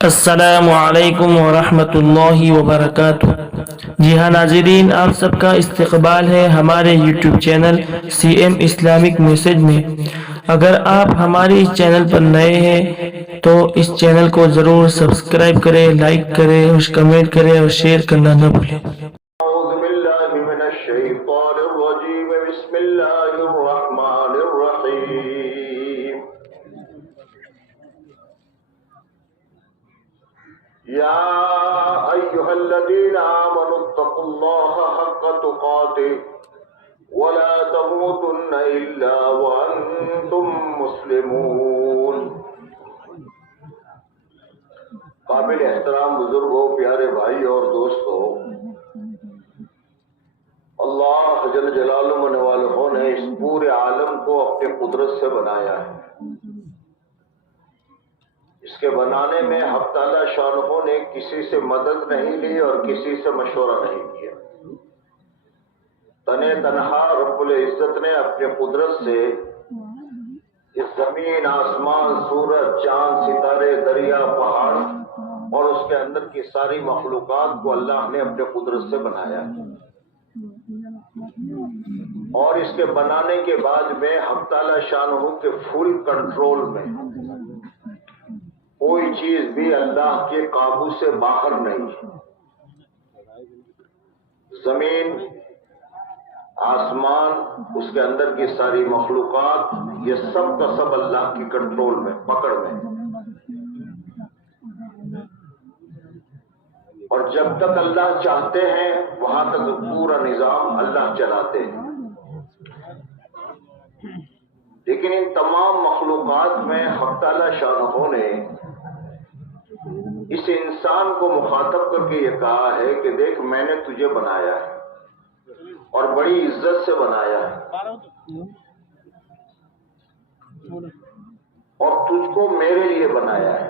السلام علیکم ورحمۃ اللہ وبرکاتہ۔ جی ہاں ناظرین، آپ سب کا استقبال ہے ہمارے YouTube channel C M Islamic message میں۔ اگر آپ ہمارے اس چینل پر نئے ہیں تو اس چینل کو ضرور سبسکرائب کریں، لائک کریں اور کمنٹ کریں اور شیئر کرنا نہ بھولیں۔ اعوذ باللہ من الشیطان الرجیم، بسم اللہ الرحمن الرحیم۔ یا ایہا الذین آمنوا اتقوا اللہ حق تقاته ولا تموتن الا وانتم مسلمون۔ قابل احترام بزرگوں، پیارے بھائی اور دوستوں، اللہ جل جلالہ والہ نے اس پورے عالم کو اپنی قدرت سے بنایا ہے۔ اس کے بنانے میں حق تعالی شانہ نے کسی سے مدد نہیں لی اور کسی سے مشورہ نہیں کیا۔ تنہا رب العزت نے اپنی قدرت سے اس زمین، آسمان، سورج، چاند، ستارے، دریا، پہاڑ اور اس کے اندر کی ساری مخلوقات کو اللہ نے اپنے قدرت سے بنایا ہے۔ اور اس کے بنانے کے بعد میں حق تعالی شانہ کے فل کنٹرول میں، کوئی چیز بھی اللہ کے قابو سے باہر نہیں۔ زمین، آسمان، اس کے اندر کی ساری مخلوقات، یہ سب کا سب اللہ کی کنٹرول میں، پکڑ میں۔ اور جب تک اللہ چاہتے ہیں وہاں تک پورا نظام اللہ چلاتے ہیں۔ لیکن ان تمام مخلوقات میں حق تعالی شانہ نے اس انسان کو مخاطب کر کے یہ کہا ہے کہ دیکھ، میں نے تجھے بنایا ہے اور بڑی عزت سے بنایا ہے، اور تجھ کو میرے لیے بنایا ہے،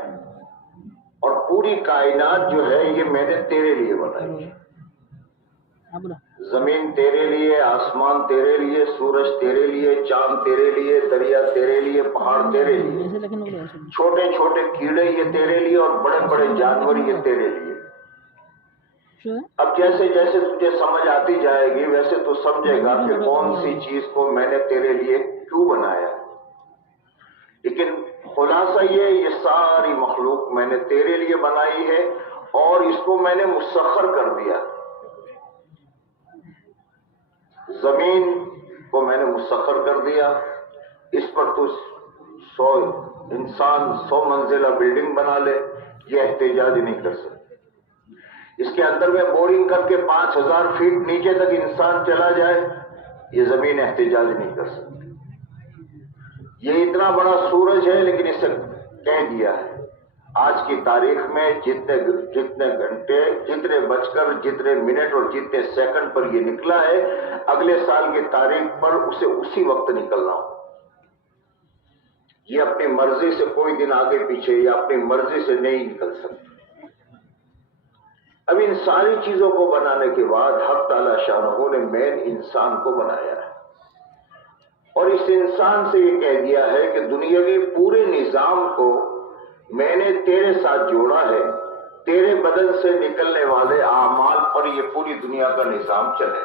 اور پوری کائنات جو ہے یہ میں نے تیرے لیے بنائی ہے۔ زمین تیرے لیے، آسمان تیرے لیے، سورج تیرے لیے، چاند تیرے لیے، دریا تیرے لیے، پہاڑ تیرے لیے، چھوٹے چھوٹے کیڑے یہ تیرے لیے اور بڑے بڑے جانور یہ تیرے لیے۔ اب جیسے جیسے تجھے سمجھ آتی جائے گی ویسے تو سمجھے گا کہ کون سی چیز کو میں نے تیرے لیے کیوں بنایا۔ لیکن خلاصہ یہ ساری مخلوق میں نے تیرے لیے بنائی ہے اور اس کو میں نے مسخر کر دیا۔ زمین کو میں نے مسخر کر دیا، اس پر تو 100 انسان 100 منزلہ بلڈنگ بنا لے، یہ احتجاج نہیں کر سکتے۔ اس کے اندر میں بورنگ کر کے 5000 فیٹ نیچے تک انسان چلا جائے، یہ زمین احتجاج نہیں کر سکتی۔ یہ اتنا بڑا سورج ہے لیکن اسے کہہ دیا ہے آج کی تاریخ میں جتنے گھنٹے، جتنے بج کر جتنے منٹ اور جتنے سیکنڈ پر یہ نکلا ہے، اگلے سال کی تاریخ پر اسے اسی وقت نکلنا ہو۔ یہ اپنی مرضی سے کوئی دن آگے پیچھے یا اپنی مرضی سے نہیں نکل سکتا۔ اب ان ساری چیزوں کو بنانے کے بعد حق تعالی شانہ نے مین انسان کو بنایا ہے، اور اس انسان سے یہ کہہ دیا ہے کہ دنیاوی پورے نظام کو میں نے تیرے ساتھ جوڑا ہے، تیرے بدن سے نکلنے والے اعمال پر یہ پوری دنیا کا نظام چلے۔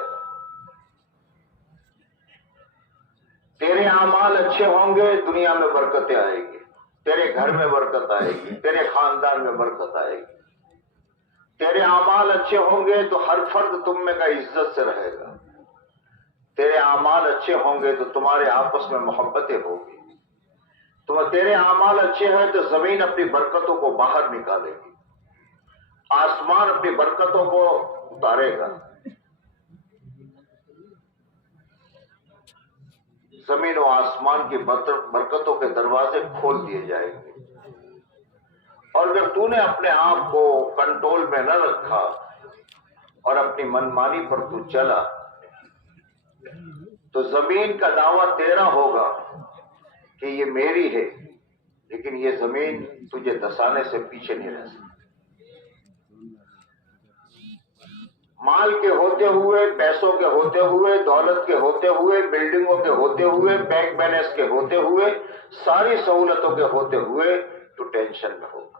تیرے اعمال اچھے ہوں گے دنیا میں برکتیں آئے گی، تیرے گھر میں برکت آئے گی، تیرے خاندان میں برکت آئے گی۔ تیرے اعمال اچھے ہوں گے تو ہر فرد تم میں کا عزت سے رہے گا۔ تیرے اعمال اچھے ہوں گے تو تمہارے آپس میں محبتیں ہوگی۔ تو تیرے اعمال اچھے ہیں تو زمین اپنی برکتوں کو باہر نکالے گی، آسمان اپنی برکتوں کو اتارے گا، زمین و آسمان کی برکتوں کے دروازے کھول دیے جائیں گے۔ اور اگر تو نے اپنے آپ کو کنٹرول میں نہ رکھا اور اپنی منمانی پر تو چلا تو زمین کا دعویٰ تیرا ہوگا کہ یہ میری ہے، لیکن یہ زمین تجھے دسانے سے پیچھے نہیں رہ سکتی۔ مال کے ہوتے ہوئے، پیسوں کے ہوتے ہوئے، دولت کے ہوتے ہوئے، بلڈنگوں کے ہوتے ہوئے، بینک بیلنس کے ہوتے ہوئے، ساری سہولتوں کے ہوتے ہوئے تو ٹینشن میں ہوگا۔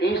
30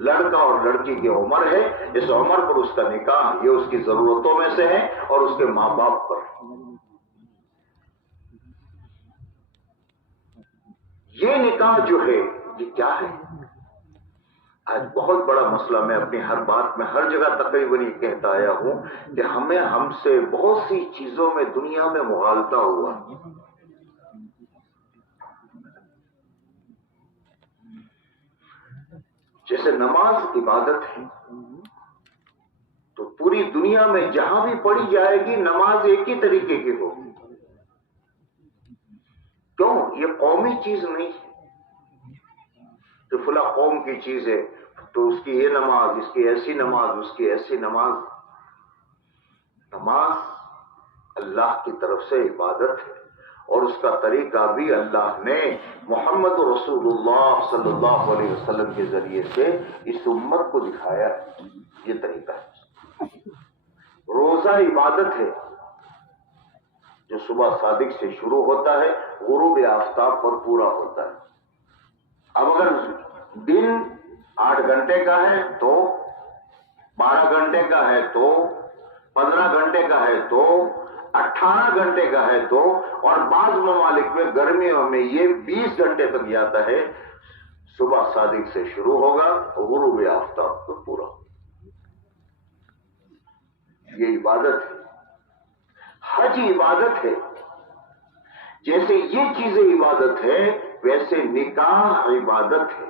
لڑکا اور لڑکی کی عمر ہے، اس عمر پر اس کا نکاح یہ اس کی ضرورتوں میں سے ہے اور اس کے ماں باپ پر۔ یہ نکاح جو ہے یہ کیا ہے؟ آج بہت بڑا مسئلہ، میں اپنی ہر بات میں ہر جگہ تقریباً یہ کہتا آیا ہوں کہ ہم سے بہت سی چیزوں میں دنیا میں مغالطہ ہوا۔ جیسے نماز عبادت ہے تو پوری دنیا میں جہاں بھی پڑھی جائے گی نماز ایک ہی طریقے کی ہوگی۔ کیوں؟ یہ قومی چیز نہیں ہے کہ فلاں قوم کی چیز ہے تو اس کی یہ نماز، اس کی ایسی نماز، اس کی ایسی نماز۔ نماز اللہ کی طرف سے عبادت ہے اور اس کا طریقہ بھی اللہ نے محمد رسول اللہ صلی اللہ علیہ وسلم کے ذریعے سے اس امت کو دکھایا ہے۔ یہ طریقہ ہے۔ روزہ عبادت ہے جو صبح صادق سے شروع ہوتا ہے، غروب آفتاب پر پورا ہوتا ہے۔ اب اگر دن 8 گھنٹے کا ہے تو 12 گھنٹے کا ہے تو 15 گھنٹے کا ہے تو 18 گھنٹے کا ہے تو، اور بعض ممالک میں گرمیوں میں یہ 20 گھنٹے تک جاتا ہے۔ صبح صادق سے شروع ہوگا، غروب آفتاب پر پورا ہوگا۔ یہ عبادت ہے۔ حج عبادت ہے۔ جیسے یہ چیزیں عبادت ہے ویسے نکاح عبادت ہے۔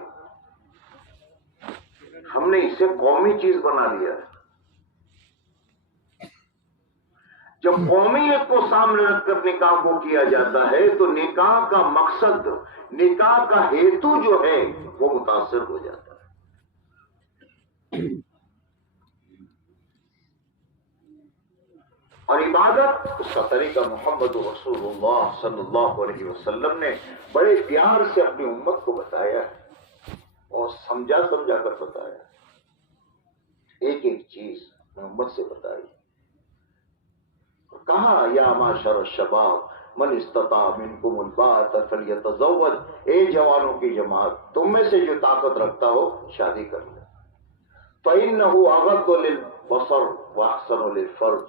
ہم نے اسے قومی چیز بنا لیا ہے۔ جب قومیت کو سامنے رکھ کر نکاح کو کیا جاتا ہے تو نکاح کا مقصد، نکاح کا ہیتو جو ہے وہ متاثر ہو جاتا ہے۔ اور عبادت اس کا طریقہ محمد رسول اللہ صلی اللہ علیہ وسلم نے بڑے پیار سے اپنی امت کو بتایا ہے اور سمجھا کر بتایا ہے۔ ایک ایک چیز امت سے بتائی۔ کہا یا معاشر الشباب من استطاع منکم الباءۃ فلیتزوج، اے جوانوں کی جماعت، تم میں سے جو طاقت رکھتا ہو شادی کر لے۔ فإنہ اغض للبصر واحسن للفرج،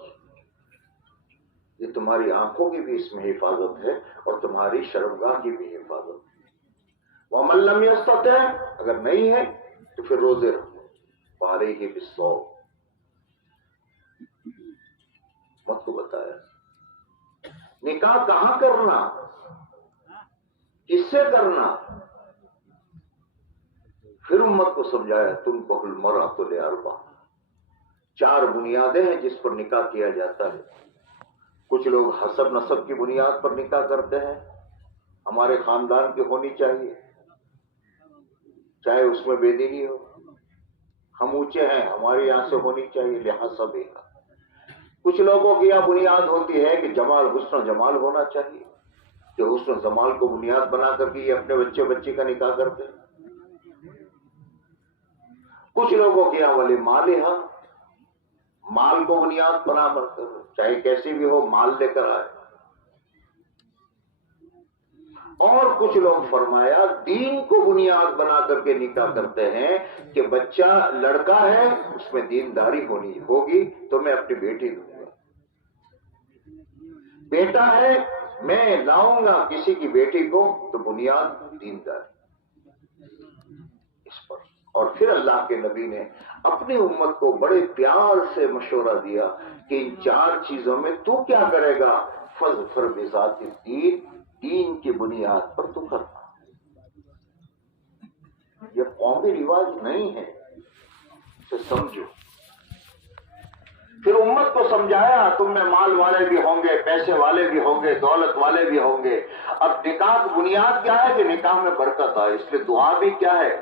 یہ تمہاری آنکھوں کی بھی اس میں حفاظت ہے اور تمہاری شرمگاہ کی بھی حفاظت ہے۔ ومن لم یستطع، اگر نہیں ہے تو پھر روزے رکھو، فعلیہ بالصوم، مت کو بتایا۔ نکاح کہاں کرنا، کس سے کرنا، پھر امت کو سمجھایا تنکح المرأۃ لأربع، 4 بنیادیں ہیں جس پر نکاح کیا جاتا ہے۔ کچھ لوگ حسب نسب کی بنیاد پر نکاح کرتے ہیں، ہمارے خاندان کی ہونی چاہیے چاہے اس میں بے دینی ہو، ہم اونچے ہیں ہمارے یہاں سے ہونی چاہیے لہٰذا بھی۔ کچھ لوگوں کی یہ بنیاد ہوتی ہے کہ جمال، حسن و جمال ہونا چاہیے، کہ حسن و جمال کو بنیاد بنا کر کے یہ اپنے بچے کا نکاح کرتے ہیں۔ کچھ لوگوں کے یہاں ولی مال ہے، مال کو بنیاد بنا کر چاہے کیسی بھی ہو مال لے کر آئے۔ اور کچھ لوگ فرمایا دین کو بنیاد بنا کر کے نکاح کرتے ہیں کہ بچہ لڑکا ہے اس میں دینداری ہونی ہوگی تو میں اپنی بیٹی دوں گا، بیٹا ہے میں لاؤں گا کسی کی بیٹی کو تو بنیاد دینداری اس پر۔ اور پھر اللہ کے نبی نے اپنی امت کو بڑے پیار سے مشورہ دیا کہ ان 4 چیزوں میں تو کیا کرے گا، فاظفر بذات الدین، دین کی بنیاد پر تو کرنا۔ یہ قومی رواج نہیں ہے، اسے سمجھو۔ پھر امت کو سمجھایا تم میں مال والے بھی ہوں گے، پیسے والے بھی ہوں گے، دولت والے بھی ہوں گے۔ اب نکاح کی بنیاد کیا ہے کہ نکاح میں برکت آئے، اس لیے دعا بھی کیا ہے،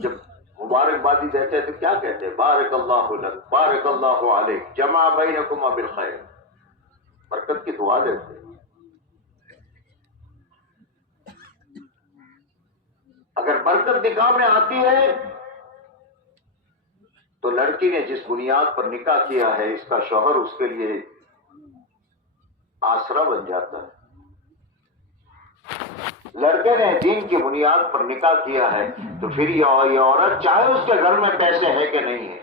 جب مبارکبادی دیتے ہیں تو کیا کہتے ہیں، بارک اللہ لک، بارک اللہ علیک، جمع بینکما بالخیر، برکت کی دعا دیتے ہیں۔ اگر برکت نکاح میں آتی ہے تو لڑکی نے جس بنیاد پر نکاح کیا ہے اس کا شوہر اس کے لیے آسرا بن جاتا ہے۔ لڑکے نے دین کی بنیاد پر نکاح کیا ہے تو پھر یہ عورت چاہے اس کے گھر میں پیسے ہے کہ نہیں ہے،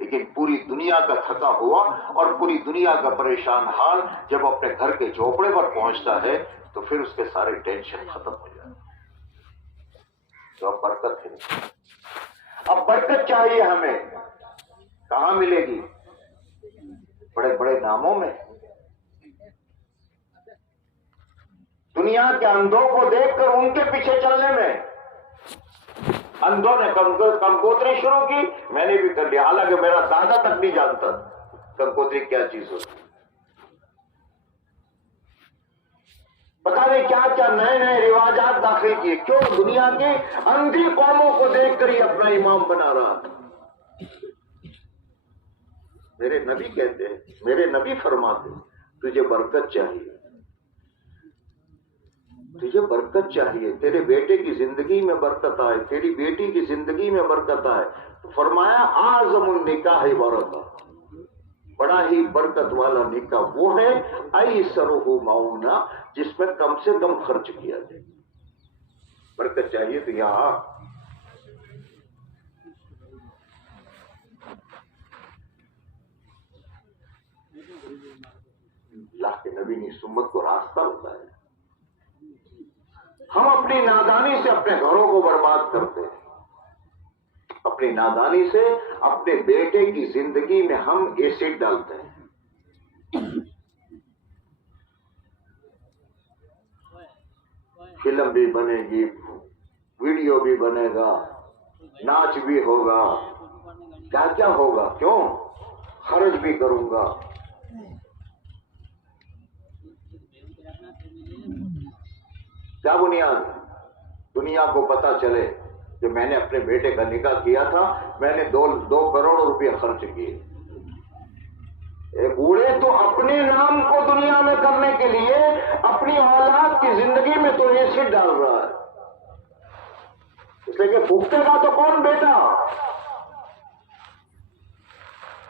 لیکن پوری دنیا کا تھکا ہوا اور پوری دنیا کا پریشان حال جب اپنے گھر کے جھوپڑے پر پہنچتا ہے تو پھر اس کے سارے ٹینشن ختم ہو جاتے، تو اب برکت ہے۔ اب برکت چاہیے ہمیں، کہاں ملے گی؟ بڑے بڑے ناموں میں، دنیا کے اندھوں کو دیکھ کر ان کے پیچھے چلنے میں۔ اندھوں نے کنکوتری شروع کی، میں نے بھی کر لیا، حالانکہ میرا دادا تک نہیں جانتا کنکوتری کیا چیز ہوتی، پتا نہیں کیا کیا نئے نئے رواجات داخل کیے۔ کیوں؟ دنیا کی اندھی قوموں کو دیکھ کر ہی اپنا امام بنا رہا تھا۔ میرے نبی کہتے ہیں، میرے نبی فرماتے ہیں، تجھے برکت چاہیے، تجھے برکت چاہیے، تیرے بیٹے کی زندگی میں برکت آئے، تیری بیٹی کی زندگی میں برکت آئے، تو فرمایا اعظم النکاح برکت، بڑا ہی برکت والا نکاح وہ ہے ایسرہ معونہ، جس میں کم سے کم خرچ کیا جائے۔ برکت چاہیے تو یہاں اللہ کے نبی نے سمت کو راستہ بتایا۔ ہم اپنی نادانی سے اپنے گھروں کو برباد کرتے ہیں، اپنی نادانی سے اپنے بیٹے کی زندگی میں ہم ایسڈ ڈالتے ہیں۔ فلم بھی بنے گی، ویڈیو بھی بنے گا، ناچ بھی ہوگا، کیا کیا ہوگا، کیوں؟ خرچ بھی کروں گا۔ کیا بنیاد؟ دنیا کو پتا چلے کہ میں نے اپنے بیٹے کا نکاح کیا تھا، میں نے 2 کروڑ روپے خرچ کیے۔ بوڑھے تو اپنے نام کو دنیا میں کرنے کے لیے اپنی اولاد کی زندگی میں تو ایسڈ ڈال رہا ہے، اس لیے کہ پھونکے گا تو کون بیٹا؟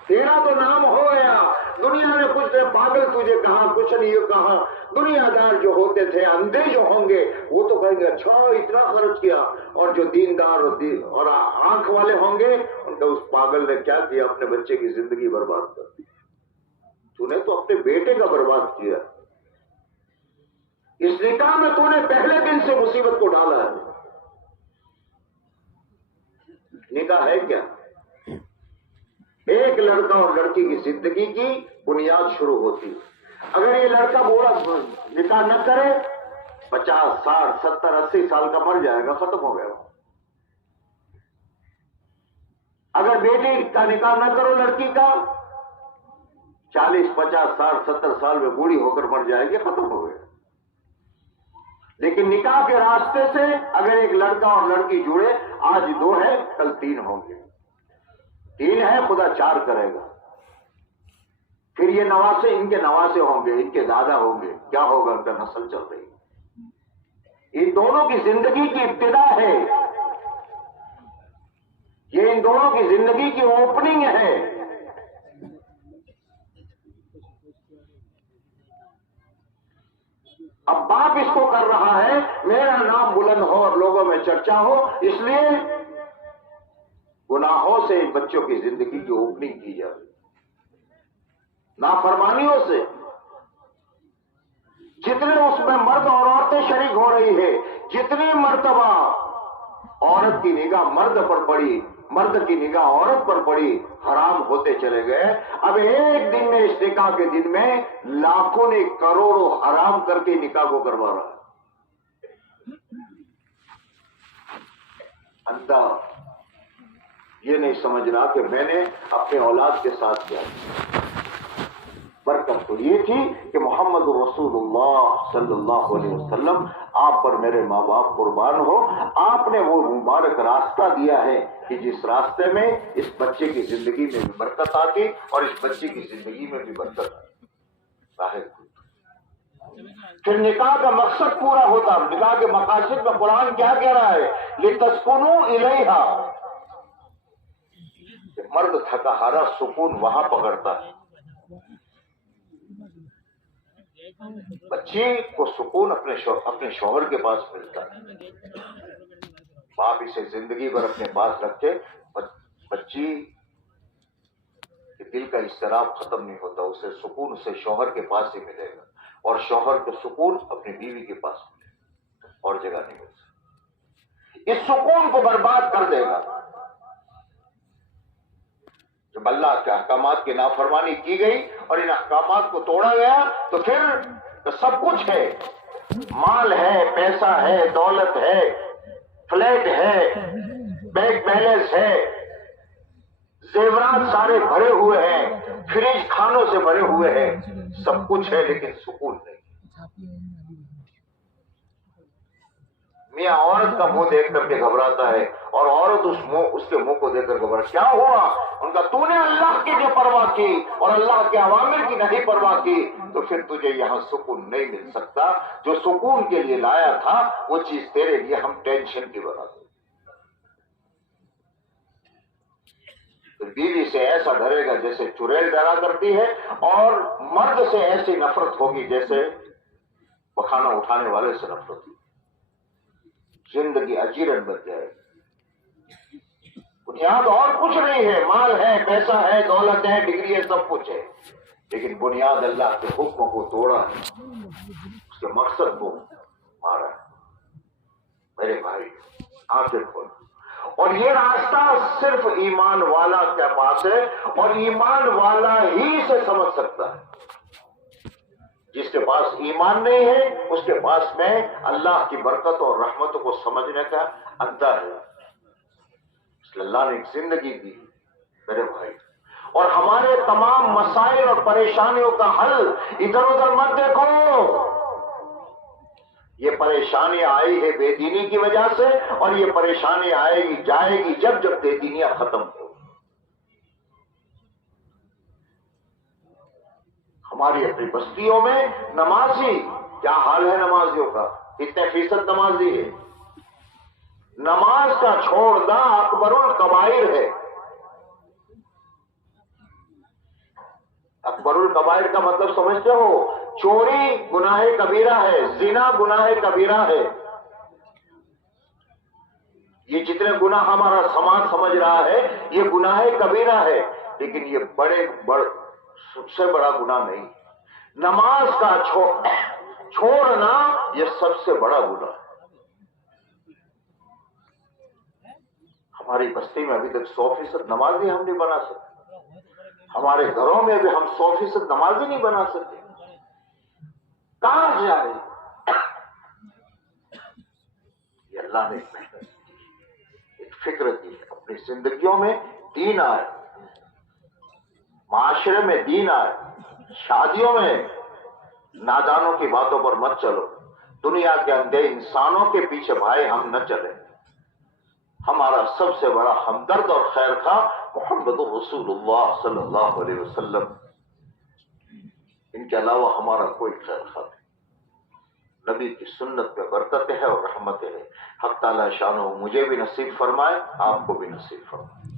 تیرا تو نام ہو گیا، دنیا نے کچھ نے پاگل تجھے کہا، کچھ نہیں کہا۔ دنیا دار جو ہوتے تھے، اندھے جو ہوں گے، وہ تو کہیں گے اچھا اتنا خرچ کیا، اور جو دیندار اور آنکھ والے ہوں گے ان کا اس پاگل نے کیا کیا، اپنے بچے کی زندگی برباد کر دی۔ تو نے تو اپنے بیٹے کا برباد کیا، اس نکاح میں تو نے پہلے دن سے مصیبت کو ڈالا ہے۔ نکاح ہے کیا؟ ایک لڑکا اور لڑکی کی زندگی کی بنیاد شروع ہوتی ہے۔ اگر یہ لڑکا بوڑھا نکاح نہ کرے، 50 60 70 80 سال کا مر جائے گا، ختم ہو گیا۔ اگر بیٹی کا نکاح نہ کرو لڑکی کا، 40 50 60 70 سال میں بوڑھی ہو کر مر جائے گی، ختم ہو گیا۔ لیکن نکاح کے راستے سے اگر ایک لڑکا اور لڑکی جڑے، آج 2 ہے کل 3 ہوں گے، 3 ہے خدا 4 کرے گا، پھر یہ نواسے ان کے نواسے ہوں گے، ان کے دادا ہوں گے، کیا ہوگا؟ ان کا نسل چل رہی ہے۔ ان دونوں کی زندگی کی ابتدا ہے، یہ ان دونوں کی زندگی کی اوپننگ ہے۔ اب باپ اس کو کر رہا ہے میرا نام بلند ہو اور لوگوں میں چرچا ہو، اس لیے گناہوں سے ان بچوں کی زندگی کی اوپننگ کی جائے، نافرمانیوں سے۔ جتنے اس میں مرد اور عورتیں شریک ہو رہی ہے، جتنی مرتبہ عورت کی نگاہ مرد پر پڑی، مرد کی نگاہ عورت پر پڑی، حرام ہوتے چلے گئے۔ اب ایک دن میں، اس نکاح کے دن میں، لاکھوں نے کروڑوں حرام کر کے نکاح کو کروا رہا ہے۔ اندھا یہ نہیں سمجھ رہا کہ میں نے اپنے اولاد کے ساتھ کیا۔ برکت تو یہ تھی کہ محمد رسول اللہ صلی اللہ علیہ وسلم، آپ پر میرے ماں باپ قربان ہو، آپ نے وہ مبارک راستہ دیا ہے کہ جس راستے میں اس بچے کی زندگی میں بھی برکت آتی اور اس بچے کی زندگی میں بھی برکت آتی۔ پھر نکاح کا مقصد پورا ہوتا۔ نکاح کے مقاصد میں قرآن کیا کہہ رہا ہے؟ لِتَسْكُنُوا إِلَيْهَا، مرد تھکا ہارا سکون وہاں پکڑتا ہے۔ بچی کو سکون اپنے شوہر کے پاس ملتا ہے. باپ اسے زندگی بھر اپنے پاس رکھے، بچی کے دل کا اضطراب ختم نہیں ہوتا، اسے سکون اسے شوہر کے پاس ہی ملے گا، اور شوہر کو سکون اپنی بیوی کے پاس ملے گا، اور جگہ نہیں مل سکتی. اس سکون کو برباد کر دے گا. جب اللہ کے احکامات کی نافرمانی کی گئی اور ان احکامات کو توڑا گیا تو پھر سب کچھ ہے، مال ہے، پیسہ ہے، دولت ہے، فلیٹ ہے، بینک بیلنس ہے، زیورات سارے بھرے ہوئے ہیں، فریج کھانوں سے بھرے ہوئے ہیں، سب کچھ ہے لیکن سکون نہیں. میاں عورت کا منہ دیکھ کر کے گھبراتا ہے اور عورت اس کے منہ کو دیکھ کر گھبرا. کیا ہوا؟ ان کا تو نے اللہ کی جو پرواہ کی اور اللہ کے اوامر کی نہیں پرواہ کی تو پھر تجھے یہاں سکون نہیں مل سکتا. جو سکون کے لیے لایا تھا وہ چیز تیرے لیے ہم ٹینشن کی بنا دیں. پھر بیوی سے ایسا ڈرے گا جیسے چڑیل ڈرا کرتی ہے، اور مرد سے ایسی نفرت ہوگی جیسے پخانا اٹھانے والے سے نفرت ہوگی. زندگی اجیرن بن جائے گی. بنیاد اور کچھ نہیں ہے، مال ہے، پیسہ ہے، دولت ہے، ڈگری ہے، سب کچھ ہے، لیکن بنیاد اللہ کے حکم کو توڑا ہے، اس کے مقصد کو مارا ہے. میرے بھائی آنکھیں کھول، اور یہ راستہ صرف ایمان والا کے پاس ہے، اور ایمان والا ہی سے سمجھ سکتا ہے. جس کے پاس ایمان نہیں ہے اس کے پاس میں اللہ کی برکت اور رحمتوں کو سمجھنے کا اندھا ہے. اس لیے اللہ نے ایک زندگی دی میرے بھائی، اور ہمارے تمام مسائل اور پریشانیوں کا حل ادھر ادھر مت دیکھو. یہ پریشانی آئی ہے بے دینی کی وجہ سے، اور یہ پریشانی آئے گی جائے گی جب بے دینیاں ختم ہو. ہماری اپنی بستیوں میں نمازی، کیا حال ہے نمازیوں کا؟ کتنے فیصد نمازی ہے؟ نماز کا چھوڑنا اکبر الکبائر ہے. اکبر الکبائر کا مطلب سمجھتے ہو؟ چوری گناہ کبیرہ ہے، زنا گناہ کبیرہ ہے. یہ جتنے گناہ ہمارا سماج سمجھ رہا ہے یہ گناہ کبیرہ ہے، لیکن یہ سب سے بڑا گناہ نہیں. نماز کا چھوڑنا یہ سب سے بڑا گناہ ہے. ہماری بستی میں ابھی تک 100% نمازی ہم نہیں بنا سکتے. ہمارے گھروں میں بھی ہم 100% نمازی نہیں بنا سکتے. کہاں جائے؟ یہ اللہ نے ایک فکر کی اپنی زندگیوں میں دین آئے، معاشرے میں دین آئے، شادیوں میں نادانوں کی باتوں پر مت چلو، دنیا کے اندھے انسانوں کے پیچھے بھائی ہم نہ چلیں. ہمارا سب سے بڑا ہمدرد اور خیر خواہ محمد رسول اللہ صلی اللہ علیہ وسلم، ان کے علاوہ ہمارا کوئی خیر خواہ نہیں. نبی کی سنت پہ برکتیں ہے اور رحمتیں ہے. حق تعالی شانہ مجھے بھی نصیب فرمائے، آپ کو بھی نصیب فرمائے.